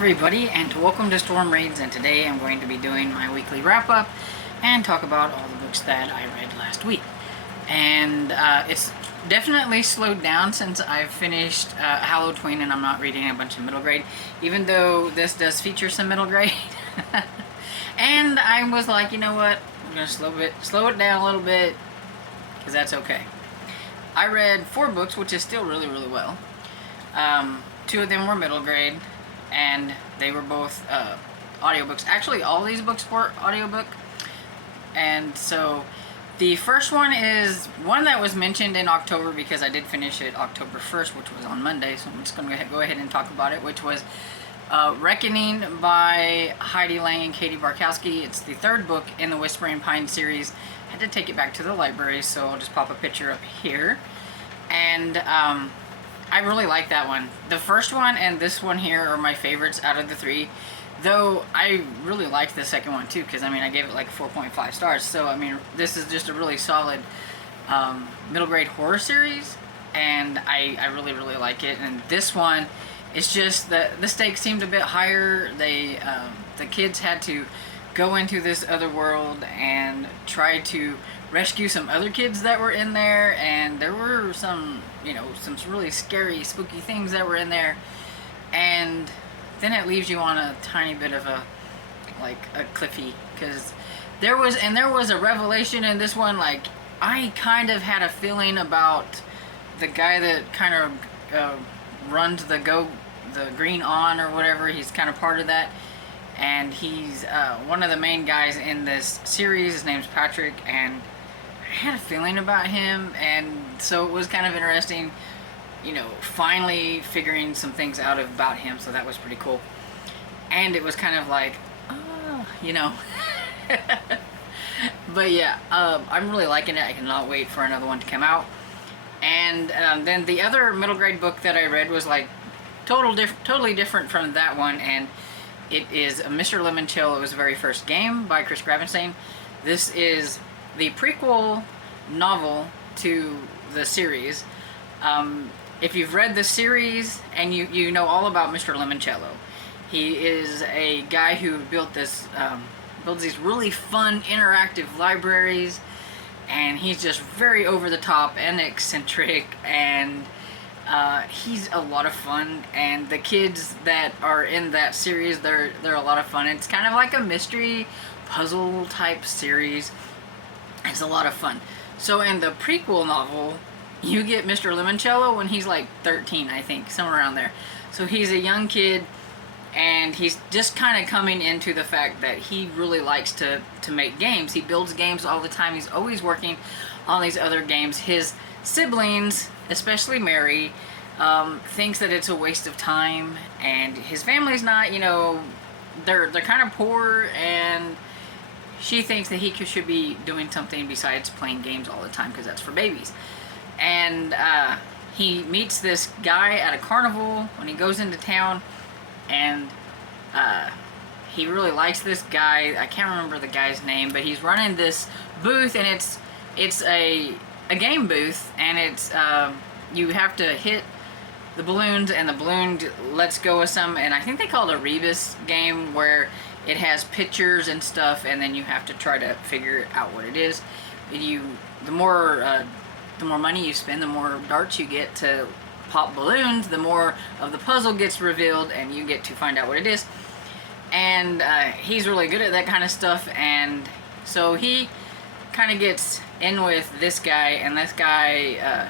everybody, and welcome to Storm Raids, and today I'm going to be doing my weekly wrap-up and talk about all the books that I read last week. And it's definitely slowed down since I've finished Halloween, and I'm not reading a bunch of middle grade, even though this does feature some middle grade. And I was like, you know what, I'm going to slow it down a little bit, because that's okay. I read 4 books, which is still really well. 2 of them were middle grade, and they were both audiobooks. Actually, all these books were audiobook. And so the first one is one that was mentioned in October, because I did finish it October 1st, which was on Monday, so I'm just going to go ahead and talk about it, which was Reckoning by Heidi Lang and Katie Barkowski. It's the 3rd book in the Whispering Pine series. I had to take it back to the library, so I'll just pop a picture up here. And I really like that one. The first one and this one here are my favorites out of the 3. Though I really liked the second one too, because I mean I gave it like 4.5 stars. So I mean this is just a really solid middle grade horror series, and I really like it. And this one, it's just that the stakes seemed a bit higher. The kids had to go into this other world and try to rescue some other kids that were in there, and there were some, you know, some really scary, spooky things that were in there. And then it leaves you on a tiny bit of a cliffy, because there was a revelation in this one. Like, I kind of had a feeling about the guy that kind of runs the Green On or whatever. He's kind of part of that, and he's one of the main guys in this series. His name's Patrick, and I had a feeling about him, and so it was kind of interesting, you know, finally figuring some things out about him. So that was pretty cool. And it was kind of like, oh, you know. But yeah, I'm really liking it. I cannot wait for another one to come out. And then the other middle grade book that I read was like totally different from that one, and it is Mr. Limoncello's Very First Game by Chris Gravenstein. This is the prequel novel to the series. If you've read the series and you know all about Mr. Limoncello, he is a guy who built this builds these really fun interactive libraries, and he's just very over the top and eccentric, and he's a lot of fun. And the kids that are in that series, they're a lot of fun. It's kind of like a mystery puzzle type series. It's a lot of fun. So in the prequel novel, you get Mr. Limoncello when he's like 13, I think, somewhere around there. So he's a young kid, and he's just kind of coming into the fact that he really likes to make games. He builds games all the time. He's always working on these other games. His siblings, especially Mary, thinks that it's a waste of time, and his family's not, you know, they're kind of poor, and she thinks that he should be doing something besides playing games all the time, because that's for babies. And he meets this guy at a carnival when he goes into town, and he really likes this guy. I can't remember the guy's name, but he's running this booth, and it's a game booth, and it's you have to hit the balloons, and the balloon lets go of some, and I think they call it a rebus game, where it has pictures and stuff, and then you have to try to figure out what it is. The more money you spend, the more darts you get to pop balloons, the more of the puzzle gets revealed, and you get to find out what it is. And he's really good at that kind of stuff, and so he kind of gets in with this guy, and this guy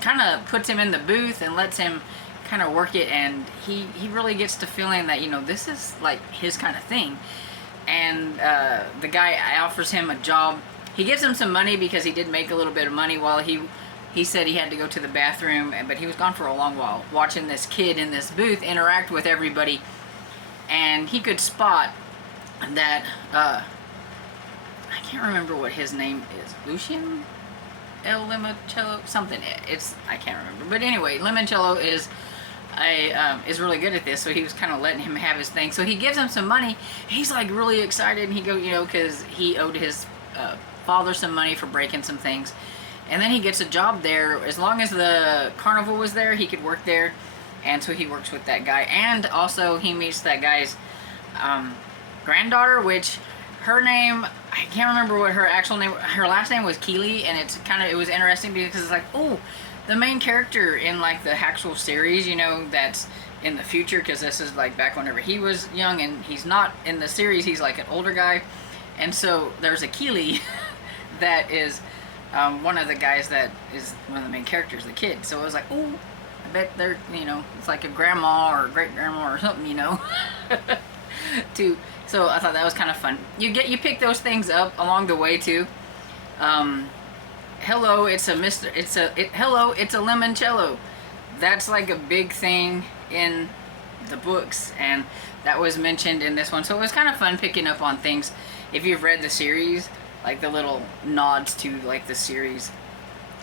kind of puts him in the booth and lets him kind of work it, and he really gets to feeling that, you know, this is like his kind of thing. And the guy offers him a job. He gives him some money because he did make a little bit of money while he said he had to go to the bathroom, but he was gone for a long while, watching this kid in this booth interact with everybody. And he could spot that I can't remember what his name is, Lucien El Limoncello, something. I can't remember, but anyway, Limoncello is really good at this, so he was kind of letting him have his thing. So he gives him some money. He's like really excited, and he goes, you know, because he owed his father some money for breaking some things. And then he gets a job there. As long as the carnival was there, he could work there. and so he works with that guy, and also he meets that guy's granddaughter, which her name, I can't remember what her actual name, her last name was Keeley, and it was interesting because it's like, oh, the main character in like the actual series, you know, that's in the future, because this is like back whenever he was young, and he's not in the series, he's like an older guy, and so there's a Keeley that is one of the guys that is one of the main characters, the kid. So it was like, oh, I bet they're, you know, it's like a grandma or great grandma or something, you know. So I thought that was kind of fun. You pick those things up along the way too. Hello, it's a limoncello. That's like a big thing in the books, and that was mentioned in this one. So it was kind of fun picking up on things if you've read the series, like the little nods to like the series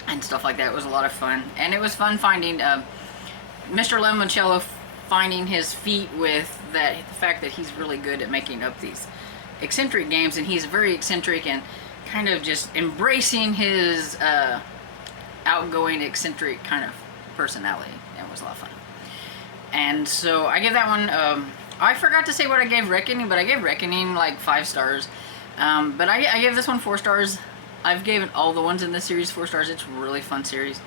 and stuff like that. It was a lot of fun, and it was fun finding Mr. Limoncello finding his feet with the fact that he's really good at making up these eccentric games, and he's very eccentric and kind of just embracing his outgoing eccentric kind of personality. It was a lot of fun. And so I give that one, I forgot to say what I gave Reckoning, but I gave Reckoning like 5 stars. But I gave this one 4 stars. I've given all the ones in this series 4 stars. It's a really fun series.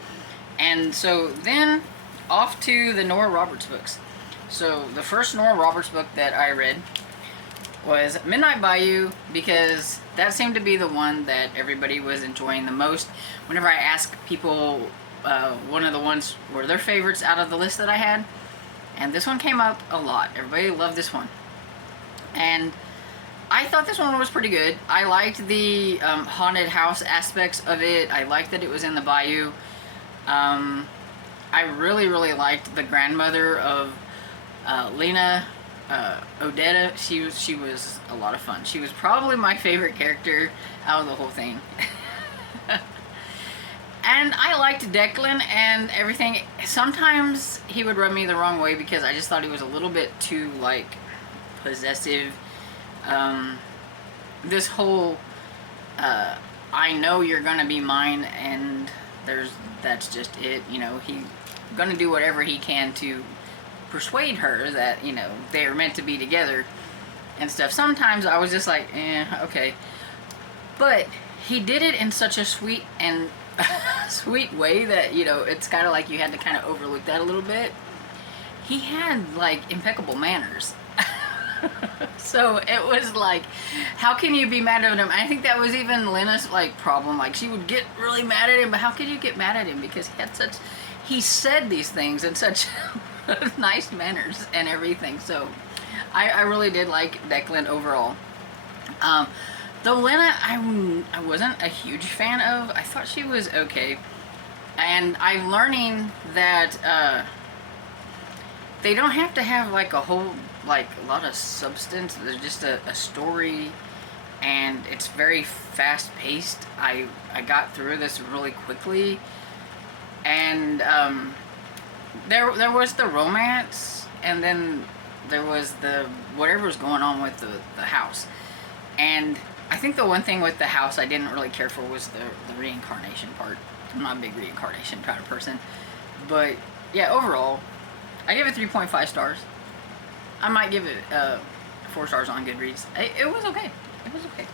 And so then off to the Nora Roberts books. So the first Nora Roberts book that I read was Midnight Bayou, because that seemed to be the one that everybody was enjoying the most. Whenever I asked people, one of the ones were their favorites out of the list that I had. And this one came up a lot. Everybody loved this one. And I thought this one was pretty good. I liked the haunted house aspects of it. I liked that it was in the bayou. I really, really liked the grandmother of Lena Odetta. She was a lot of fun. She was probably my favorite character out of the whole thing. And I liked Declan and everything. Sometimes he would rub me the wrong way because I just thought he was a little bit too, like, possessive. This whole, I know you're gonna be mine, and that's just it, you know, he's gonna do whatever he can to persuade her that, you know, they're meant to be together and stuff. Sometimes I was just like, okay. But he did it in such a sweet and sweet way that, you know, it's kind of like you had to kind of overlook that a little bit. He had, like, impeccable manners. So it was like, how can you be mad at him? I think that was even Lena's, like, problem. Like, she would get really mad at him, but how could you get mad at him? Because he said these things in such nice manners and everything. So I really did like Declan overall. Though Lena, I wasn't a huge fan of. I thought she was okay. And I'm learning that they don't have to have, like, a whole, like, a lot of substance. There's just a story, and it's very fast-paced. I got through this really quickly, and there was the romance, and then there was the whatever was going on with the house. And I think the one thing with the house I didn't really care for was the reincarnation part. I'm not a big reincarnation kind of person, but yeah, overall I gave it 3.5 stars. I might give it 4 stars on Goodreads. It was okay. It was okay.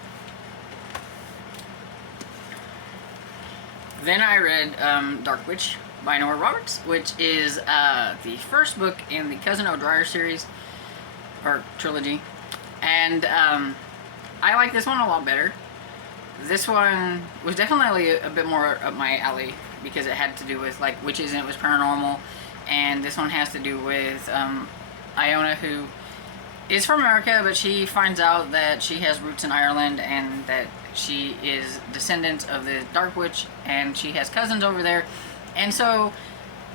Then I read Dark Witch by Nora Roberts, which is the first book in the Cousin O'Dwyer series, or trilogy. And I like this one a lot better. This one was definitely a bit more up my alley because it had to do with, like, witches, and it was paranormal. And this one has to do with Iona, who is from America, but she finds out that she has roots in Ireland and that she is descendant of the Dark Witch, and she has cousins over there. And so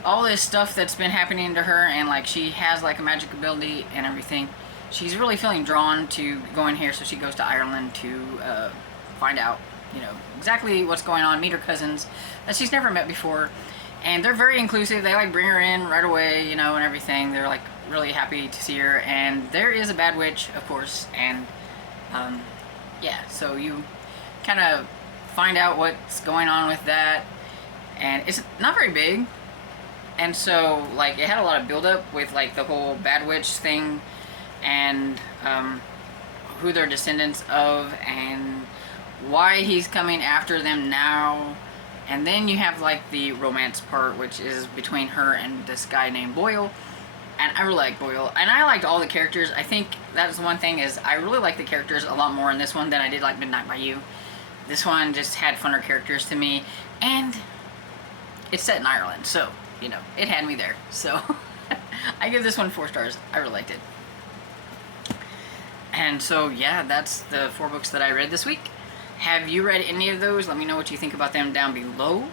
all this stuff that's been happening to her, and, like, she has, like, a magic ability and everything, she's really feeling drawn to going here, so she goes to Ireland to find out, you know, exactly what's going on, meet her cousins that she's never met before. And they're very inclusive. They, like, bring her in right away, you know, and everything. They're, like, really happy to see her. And there is a bad witch, of course. And, yeah, so you kind of find out what's going on with that. And it's not very big. And so, like, it had a lot of build-up with, like, the whole Bad Witch thing, and who they're descendants of, and why he's coming after them now. And then you have, like, the romance part, which is between her and this guy named Boyle. And I really like Boyle. And I liked all the characters. I think that's one thing, is I really like the characters a lot more in this one than I did, like, Midnight by You. This one just had funner characters to me. And it's set in Ireland, so, you know, it had me there. So, I give this one 4 stars. I really liked it. And so, yeah, that's the 4 books that I read this week. Have you read any of those? Let me know what you think about them down below.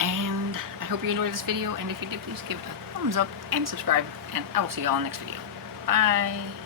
And I hope you enjoyed this video, and if you did, please give it a thumbs up and subscribe, and I will see you all in the next video. Bye!